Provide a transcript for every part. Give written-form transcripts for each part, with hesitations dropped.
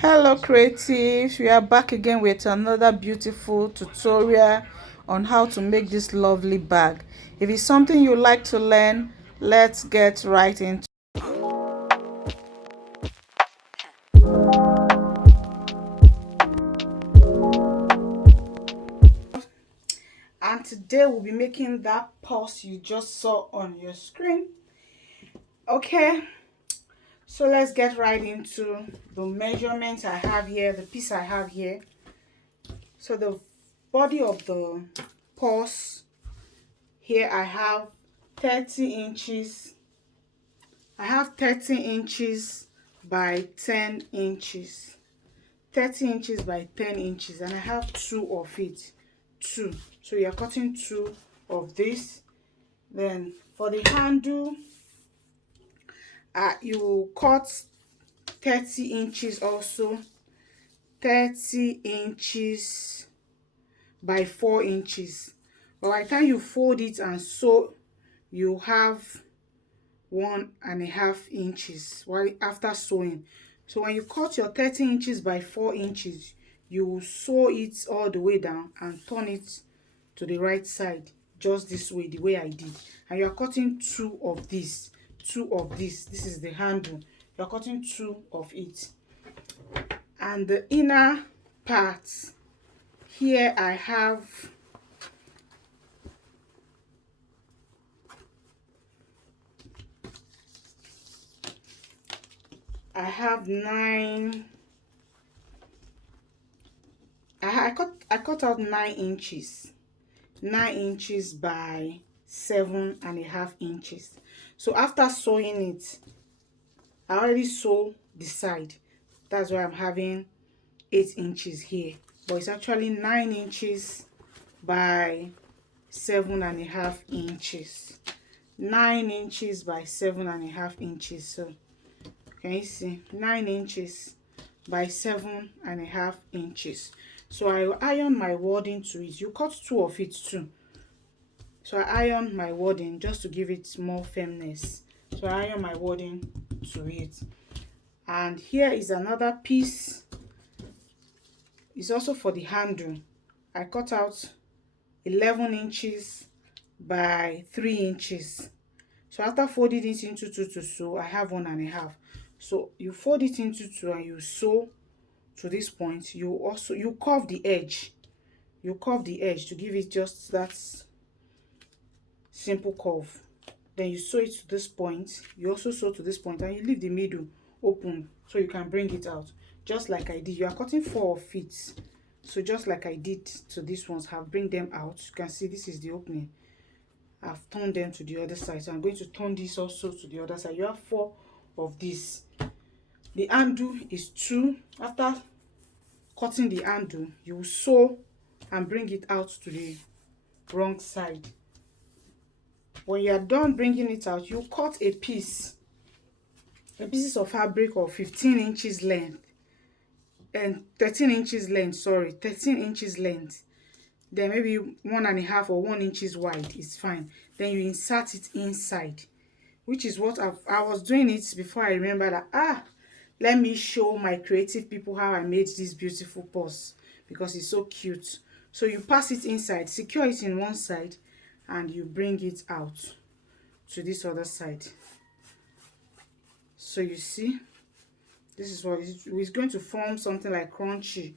Hello creatives, we are back again with another beautiful tutorial on how to make this lovely bag. If it's something you like to learn, let's get right into it. And today we'll be making that purse you just saw on your screen. Okay, so let's get right into the measurements I have here, the piece I have here. So the body of the purse here, I have 30 inches. I have 30 inches by 10 inches. 30 inches by 10 inches, and I have two of it. Two. So you're cutting two of this. Then for the handle, you cut 30 inches also. 30 inches by 4 inches. But by the time you fold it and sew, you have 1.5 inches while after sewing. So when you cut your 30 inches by 4 inches, you will sew it all the way down and turn it to the right side, just this way, the way I did. And you are cutting two of this. This is the handle. You are cutting two of it. And the inner part here, I have nine. I cut out 9 inches. 9 inches by 7.5 inches. So after sewing it, I already sew the side. That's why I'm having 8 inches here, but it's actually 9 inches by 7.5 inches. 9 inches by 7.5 inches. So can you see? 9 inches by 7.5 inches. So I iron my wording to it. You cut two of it too. So I iron my wording just to give it more firmness. So I iron my wording to it. And here is another piece. It's also for the handle. I cut out 11 inches by 3 inches. So after folding it into two to sew, I have 1.5. So you fold it into two and you sew to this point. You curve the edge. You curve the edge to give it just that simple curve. Then you sew it to this point. You also sew to this point, and you leave the middle open so you can bring it out, just like I did. You are cutting 4 of it. So just like I did to these ones, have bring them out. You can see this is the opening. I've turned them to the other side, so I'm going to turn this also to the other side. You have 4 of this. The handle is 2. After cutting the handle, you will sew and bring it out to the wrong side. When you are done bringing it out, you cut a pieces of fabric of 15 inches length and 13 inches length, 13 inches length. Then maybe 1.5 or 1 inches wide is fine. Then you insert it inside, which is what I was doing it before I remember that let me show my creative people how I made this beautiful purse, because it's so cute. So you pass it inside, secure it in one side, and you bring it out to this other side. So you see, this is what it's going to form, something like scrunchy,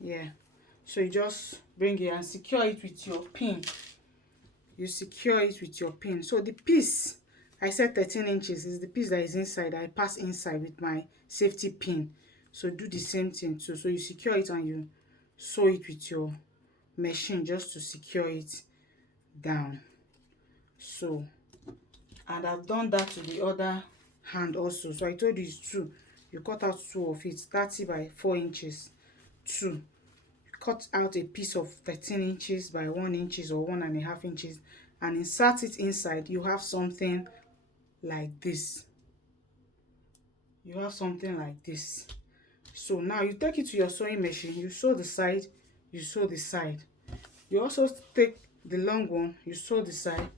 yeah. So you just bring it and secure it with your pin. You secure it with your pin. So the piece I said 13 inches is the piece that is inside. I pass inside with my safety pin. So do the same thing too. So you secure it and you sew it with your machine just to secure it down. So, and I've done that to the other hand also. So I told you it's 2. You cut out 2 of it, 30 by 4 inches. 2. You cut out a piece of 13 inches by 1 inches or 1.5 inches and insert it inside. You have something like this. You have something like this. So now you take it to your sewing machine. You sew the side. You sew the side. You also take the long one. You sew the side.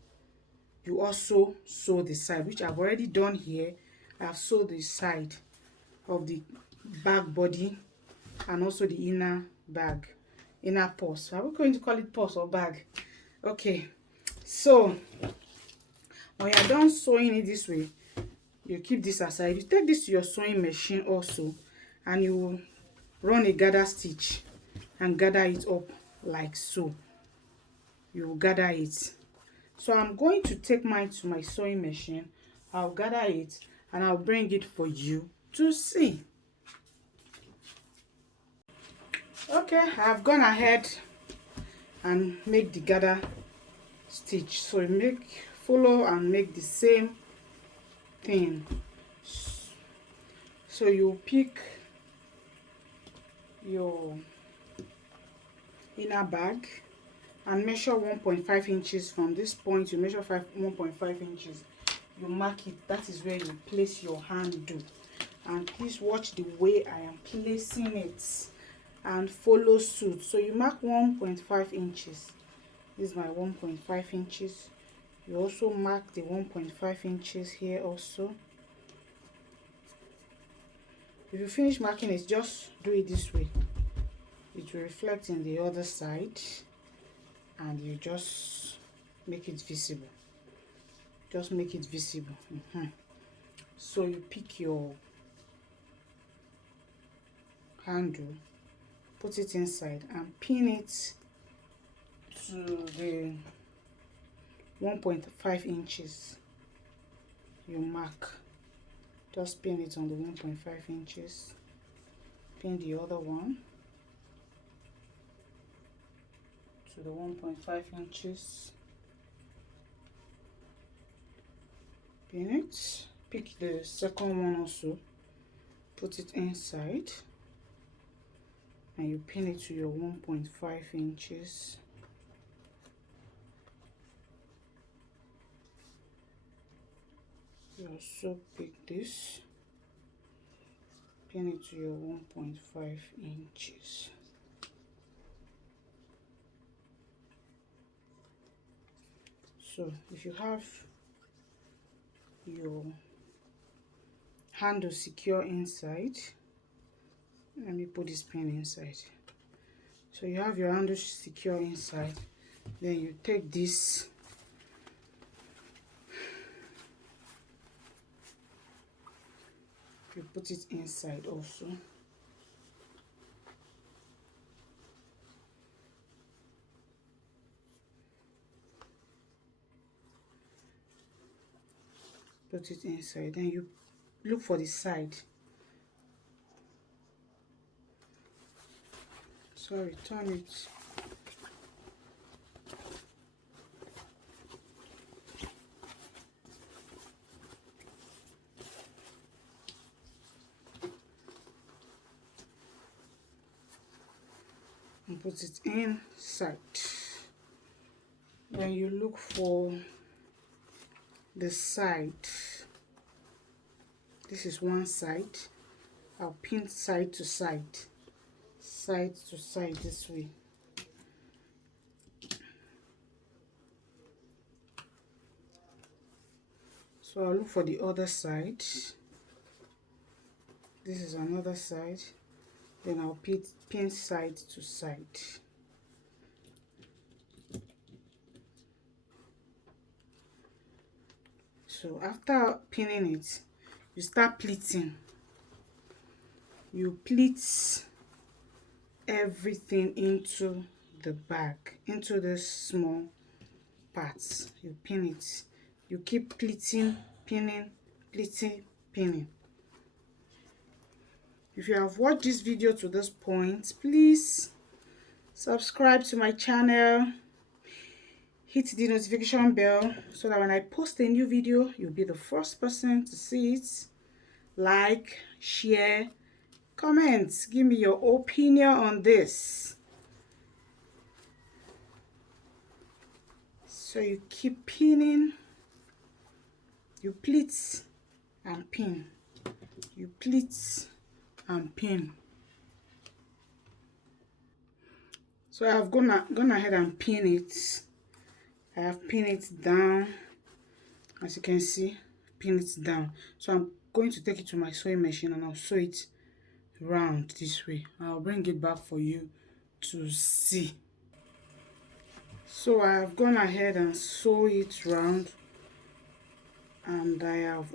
You also sew the side, which I've already done here. I've sewed the side of the back body and also the inner purse. Are we going to call it purse or bag? Okay, so when you're done sewing it this way, you keep this aside. You take this to your sewing machine also, and you will run a gather stitch and gather it up like so. You will gather it. So I'm going to take mine to my sewing machine. I'll gather it and I'll bring it for you to see. Okay, I've gone ahead and make the gather stitch. So you follow and make the same thing. So you pick your inner bag and measure 1.5 inches from this point. You measure 1.5 inches. You mark it. That is where you place your handle. And please watch the way I am placing it and follow suit. So you mark 1.5 inches. This is my 1.5 inches. You also mark the 1.5 inches here also. If you finish marking it, just do it this way. It will reflect in the other side and you just make it visible. Just make it visible. So you pick your handle, put it inside and pin it to the 1.5 inches you mark. Just pin it on the 1.5 inches. Pin the other one to the 1.5 inches. Pin it. Pick the second one also. Put it inside. And you pin it to your 1.5 inches. You also pick this, pin it to your 1.5 inches. So if you have your handle secure inside, let me put this pin inside. So you have your handle secure inside, then you take this you put it inside also. Put it inside, then you look for the side. Sorry, turn it. And put it inside. Then you look for the side. This is one side. I'll pin side to side this way. So I'll look for the other side. This is another side. Then I'll pin side to side. So after pinning it, you start pleating. You pleat everything into the bag, into the small parts. You pin it. You keep pleating, pinning, pleating, pinning. If you have watched this video to this point, please subscribe to my channel. Hit the notification bell so that when I post a new video, you'll be the first person to see it. Like, share, comment, give me your opinion on this. So you keep pinning, you pleat and pin, you pleat and pin. So I have gone ahead and pin it. I have pinned it down, as you can see, pin it down. So I'm going to take it to my sewing machine and I'll sew it round this way. I'll bring it back for you to see. So I have gone ahead and sew it round, and I have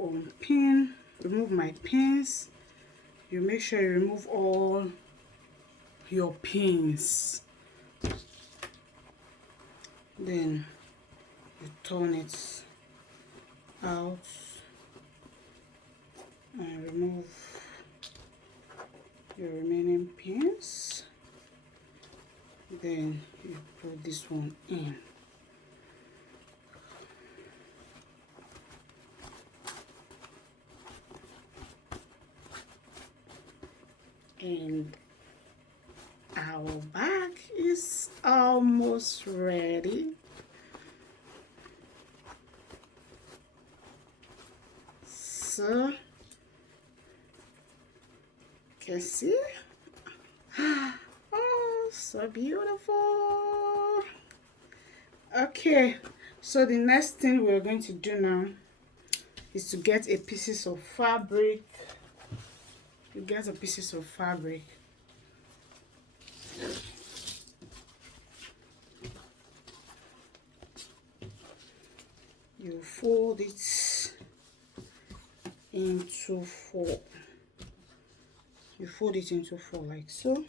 remove my pins. You make sure you remove all your pins, then you turn it out and remove your remaining pins. Then you put this one in. And our bag is almost ready. So you can see. Oh, so beautiful. Okay, so the next thing we're going to do now is to get a pieces of fabric. You get a pieces of fabric. You fold it into four. You fold it into four like so.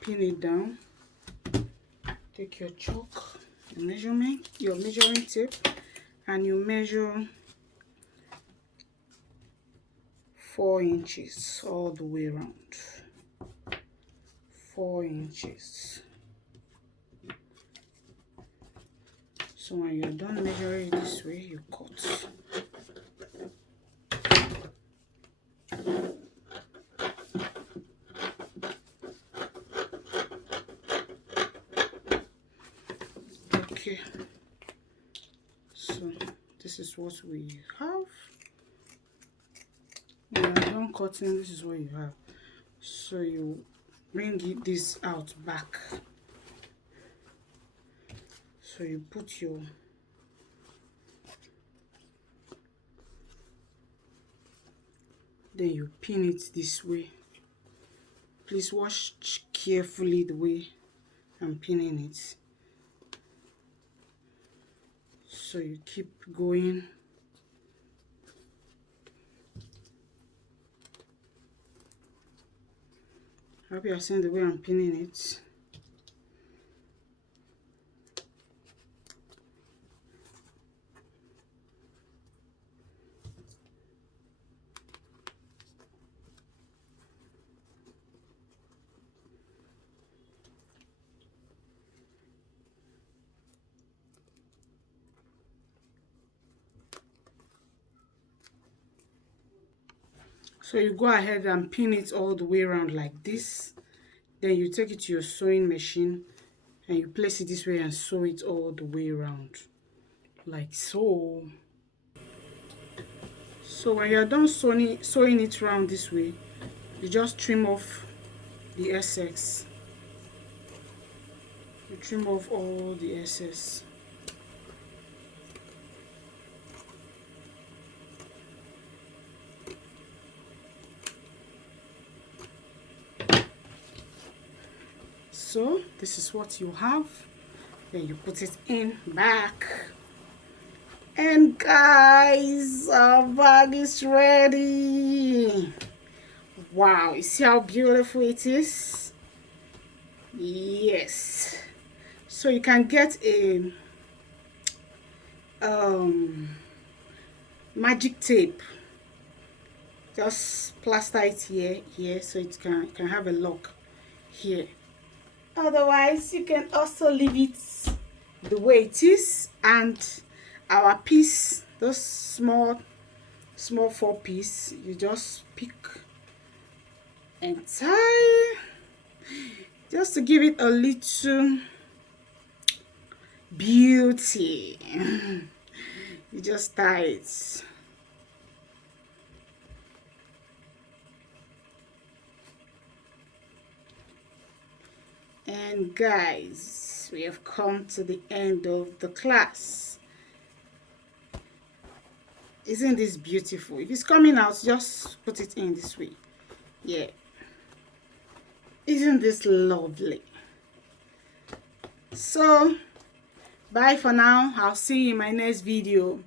Pin it down. Take your chalk, your measuring tape, and you measure 4 inches all the way around. 4 inches. So when you're done measuring it this way, you cut. Okay, so this is what we have. When you're done cutting, this is what you have. So you bring this out back. So you put your then you pin it this way. Please watch carefully the way I'm pinning it. So you keep going. I hope you are seeing the way I'm pinning it. So you go ahead and pin it all the way around like this. Then you take it to your sewing machine and you place it this way and sew it all the way around like so. So when you're done sewing it around this way, you just trim off the excess. You trim off all the excess. So this is what you have. Then you put it in back. And guys, our bag is ready. Wow, you see how beautiful it is? Yes. So you can get a magic tape. Just plaster it here so it can have a lock here. Otherwise, you can also leave it the way it is, and our piece, those small 4 piece, you just pick and tie just to give it a little beauty. You just tie it. And guys, we have come to the end of the class. Isn't this beautiful? If it's coming out, just put it in this way. Yeah. Isn't this lovely? So bye for now. I'll see you in my next video.